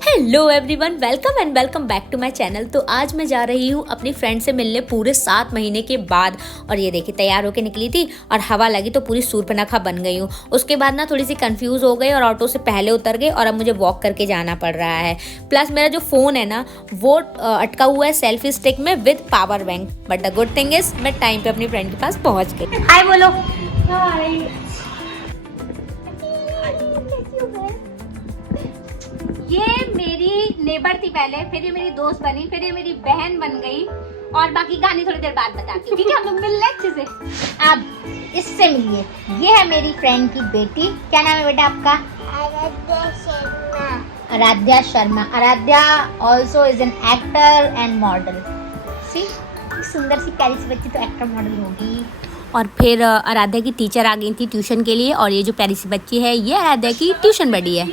Hello everyone, welcome and welcome back to my channel. तो आज मैं जा रही हूँ अपनी फ्रेंड से मिलने पूरे 7 महीने के बाद। और ये देखिए, तैयार होके निकली थी और हवा लगी तो पूरी सूर्पनखा बन गई हूँ। उसके बाद ना थोड़ी सी कंफ्यूज हो गई और ऑटो से पहले उतर गई और अब मुझे वॉक करके जाना पड़ रहा है। प्लस मेरा जो फ़ोन है ना वो अटका हुआ है सेल्फी स्टिक में with power bank. But the good thing is मैं टाइम पे अपनी फ्रेंड के पास पहुँच गई। हाय बोलो। हाय। ये मेरी नेबर थी पहले, फिर ये मेरी दोस्त बनी, फिर ये मेरी बहन बन गई और बाकी कहानी थोड़ी देर बाद बताती हूँ, ठीक है? हम लोग मिल रहे अच्छे से। अब इससे मिलिए, ये है मेरी फ्रेंड की बेटी। क्या नाम है बेटा आपका? Aradhya Sharma. Aradhya Sharma. Aradhya also is an actor and model. सी, सुंदर सी प्यारी सी बच्ची तो एक्टर मॉडल होगी। और फिर आराध्या की टीचर आ गई थी ट्यूशन के लिए, और ये जो प्यारी सी बच्ची है ये आराध्या की ट्यूशन बड़ी है।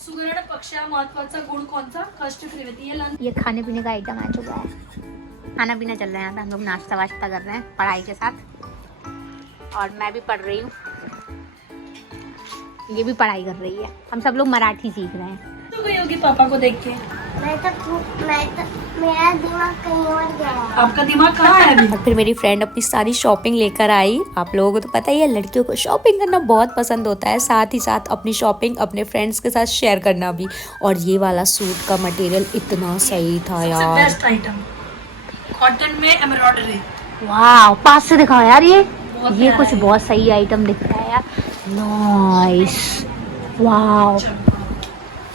सुगरण पक्षा महत्वाचा गुण कोणता? कष्ट क्रियती। ये खाने पीने का आइटम आ चुका है। खाना पीना चल रहा है यहाँ पे, हम लोग नाश्ता वाश्ता कर रहे हैं पढ़ाई के साथ। और मैं भी पढ़ रही हूँ, ये भी पढ़ाई कर रही है। हम सब लोग मराठी सीख रहे हैं। तो गई होगी पापा को देख के। मेरा दिमाग कहीं और गया। आपका दिमाग कहाँ है अभी? और फिर मेरी फ्रेंड अपनी सारी शॉपिंग लेकर आई। आप लोगों को तो पता ही है, लड़कियों को शॉपिंग करना बहुत पसंद होता है, साथ ही साथ अपनी शॉपिंग अपने फ्रेंड्स के साथ शेयर करना भी। और ये वाला सूट का मटेरियल इतना सही था यार, बेस्ट आइटम, कॉटन में एम्ब्रॉयडरी। वाह, पास से दिखाओ यार। ये कुछ बहुत सही आइटम दिख रहा है यार। नाइस, वाह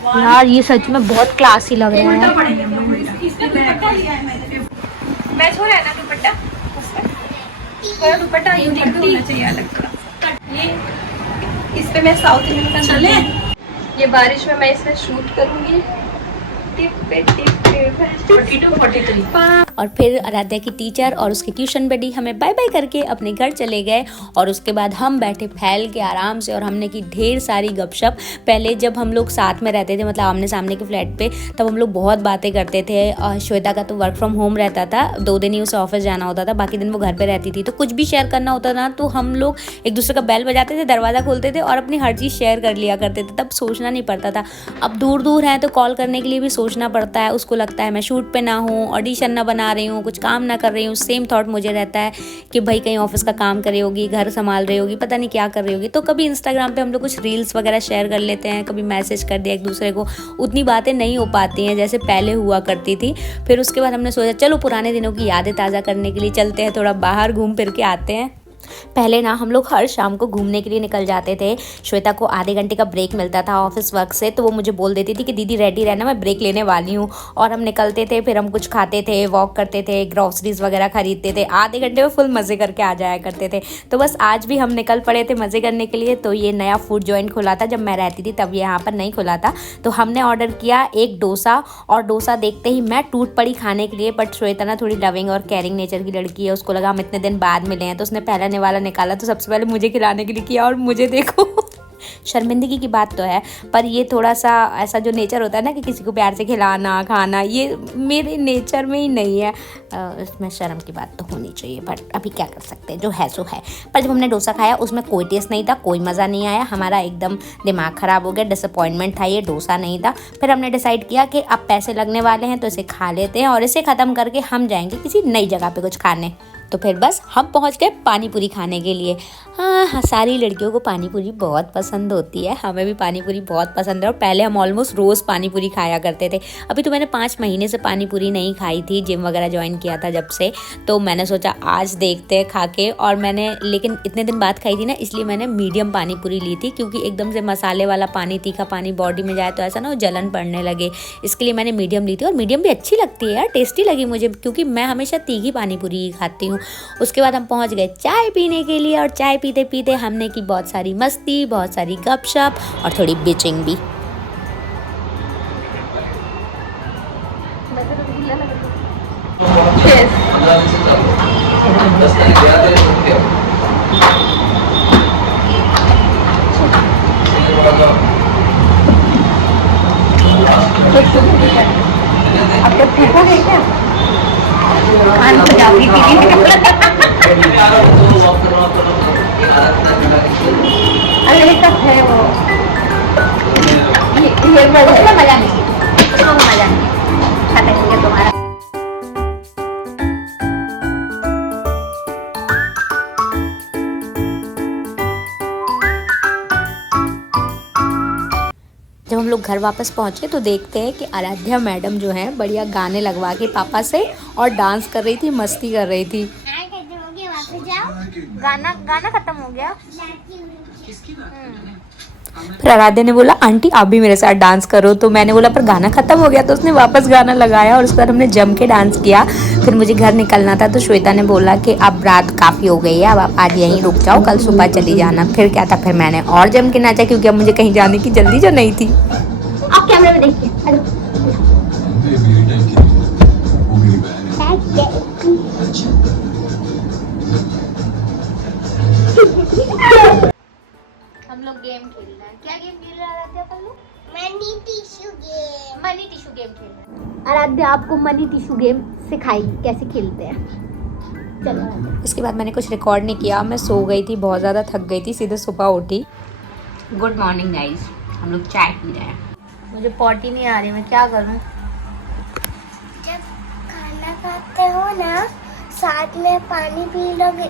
यार, ये सच में बहुत क्लासी लग रहा है। मैच हो रहा है ना दुपट्टा, पूरा दुपट्टा यूनिक तो होना चाहिए अलग का। ये इस पे मैं साउथ इंडियन का चले, ये बारिश में मैं इसमें शूट करूंगी। टिप पे 42-43। और फिर आराध्या की टीचर और उसकी ट्यूशन बड़ी हमें बाय बाय करके अपने घर चले गए। और उसके बाद हम बैठे फैल के आराम से और हमने की ढेर सारी गपशप। पहले जब हम लोग साथ में रहते थे, मतलब आमने सामने के फ्लैट पे, तब हम लोग बहुत बातें करते थे। श्वेता का तो वर्क फ्रॉम होम रहता था, 2 दिन ही उसे ऑफिस जाना होता था, बाकी दिन वो घर पे रहती थी। तो कुछ भी शेयर करना होता था तो हम लोग एक दूसरे का बेल बजाते थे, दरवाज़ा खोलते थे और अपनी हर चीज़ शेयर कर लिया करते थे। तब सोचना नहीं पड़ता था। अब दूर दूर हैं तो कॉल करने के लिए भी सोचना पड़ता है। उसको लगता है मैं शूट पे ना हूँ, ऑडिशन ना बना रही हूँ, कुछ काम ना कर रही हूँ। सेम थॉट मुझे रहता है कि भाई कहीं ऑफिस का काम कर रही होगी, घर संभाल रही होगी, पता नहीं क्या कर रही होगी। तो कभी इंस्टाग्राम पे हम लोग कुछ रील्स वगैरह शेयर कर लेते हैं, कभी मैसेज कर दिया एक दूसरे को। उतनी बातें नहीं हो पाती हैं जैसे पहले हुआ करती थी। फिर उसके बाद हमने सोचा चलो पुराने दिनों की यादें ताज़ा करने के लिए चलते हैं, थोड़ा बाहर घूम फिर के आते हैं। पहले ना हम लोग हर शाम को घूमने के लिए निकल जाते थे। श्वेता को आधे घंटे का ब्रेक मिलता था ऑफिस वर्क से, तो वो मुझे बोल देती थी कि दीदी रेडी रहना, मैं ब्रेक लेने वाली हूँ। और हम निकलते थे, फिर हम कुछ खाते थे, वॉक करते थे, ग्रॉसरीज वगैरह खरीदते थे। आधे घंटे में फुल मज़े करके आ जाया करते थे। तो बस आज भी हम निकल पड़े थे मज़े करने के लिए। तो ये नया फूड जॉइंट खुला था, जब मैं रहती थी तब यहाँ पर नहीं खुला था। तो हमने ऑर्डर किया एक डोसा, और डोसा देखते ही मैं टूट पड़ी खाने के लिए। बट श्वेता ना थोड़ी लविंग और केयरिंग नेचर की लड़की है, उसको लगा हम इतने दिन बाद मिले हैं, तो उसने पहले वाला निकाला तो सबसे पहले मुझे खिलाने के लिए किया। और मुझे देखो शर्मिंदगी की बात तो है, पर ये थोड़ा सा ऐसा जो नेचर होता है ना कि किसी को प्यार से खिलाना खाना, ये मेरे नेचर में ही नहीं है। इसमें शर्म की बात तो होनी चाहिए, बट अभी क्या कर सकते हैं, जो है सो है। पर जब हमने डोसा खाया उसमें कोई टेस्ट नहीं था, कोई मज़ा नहीं आया। हमारा एकदम दिमाग ख़राब हो गया, डिसअपॉइंटमेंट था, ये डोसा नहीं था। फिर हमने डिसाइड किया कि अब पैसे लगने वाले हैं तो इसे खा लेते हैं, और इसे ख़त्म करके हम जाएंगे किसी नई जगह पे कुछ खाने। तो फिर बस हम पहुंच गए पानी पूरी खाने के लिए। हाँ, सारी लड़कियों को पानी पूरी बहुत पसंद होती है, हमें भी पानी पूरी बहुत पसंद है। और पहले हम ऑलमोस्ट रोज़ पानी पूरी खाया करते थे। अभी तो मैंने 5 महीने से पानी पूरी नहीं खाई थी, जिम वगैरह ज्वाइन किया था जब से। तो मैंने सोचा आज देखते हैं खा के। और मैंने लेकिन इतने दिन बाद खाई थी ना, इसलिए मैंने मीडियम पानी पूरी ली थी, क्योंकि एकदम से मसाले वाला पानी, तीखा पानी बॉडी में जाए तो ऐसा ना वो जलन पड़ने लगे। इसके लिए मैंने मीडियम ली थी, और मीडियम भी अच्छी लगती है यार, टेस्टी लगी मुझे, क्योंकि मैं हमेशा तीखी पानी पूरी ही खाती हूँ। उसके बाद हम पहुंच गए चाय पीने के लिए, और चाय पीते पीते हमने की बहुत सारी मस्ती, बहुत सारी गपशप और थोड़ी बिचिंग भी। अब तो ठीक हो गई क्या? अरे कब है वो? ये उसमें मजा नहीं है, उसमें मजा नहीं है, खाता नहीं है तुम्हारा। जब हम लोग घर वापस पहुंचे तो देखते हैं कि आराध्या मैडम जो है बढ़िया गाने लगवा के पापा से और डांस कर रही थी, मस्ती कर रही थी। वापस जाओ। गाना खत्म हो गया। फिर आराध्या ने बोला आंटी आप भी मेरे साथ डांस करो, तो मैंने बोला पर गाना खत्म हो गया, तो उसने वापस गाना लगाया और उस पर हमने जम के डांस किया। फिर मुझे घर निकलना था तो श्वेता ने बोला कि अब रात काफ़ी हो गई है, अब आप आज यहीं रुक जाओ, कल सुबह चली जाना। फिर क्या था, फिर मैंने और जम के नाचा क्योंकि अब मुझे कहीं जाने की जल्दी जो नहीं थी। आप कैमरे में देखिए। हम लोग गेम खेल रहे हैं। क्या गेम खेल रहे हैं आराध्या अपन लोग? Money tissue game. Money tissue game खेल रहे हैं। आराध्या आपको मनी टिश्यू गेम सिखाएगी कैसे खेलते हैं। चलो। इसके बाद मैंने कुछ रिकॉर्ड नहीं किया, मैं सो गई थी, बहुत ज़्यादा थक गई थी, सीधे सुबह उठी। गुड मॉर्निंग गाइस, हम लोग चाय पी रहे हैं। मुझे पॉटी नहीं आ रही, मैं क्या करूँ? जब खाना खाते हो ना साथ में पानी पी लोगे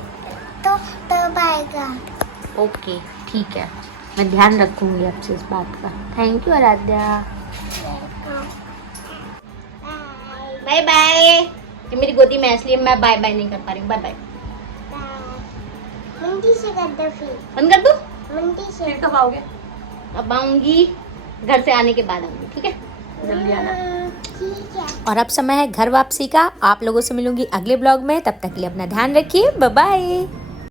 तो तब आएगा। ओके ठीक है, मैं ध्यान रखूंगी आपसे इस बात का। Thank you Aaradhya. Bye bye. ये मेरी गोदी में इसलिए मैं बाय बाय नहीं कर पा रही हूँ। Bye bye. मंडी से कर दो फिर। बंद कर दो। मंडी से। फिर कब आओगे? अब आऊंगी घर से आने के बाद आऊंगी, ठीक है? जल्दी आना। ठीक है। और अब समय है घर वापसी का। आप लोगों से मिलूंगी अगले ब्लॉग में, तब तक के लिए अपना ध्यान रखिए। Bye bye.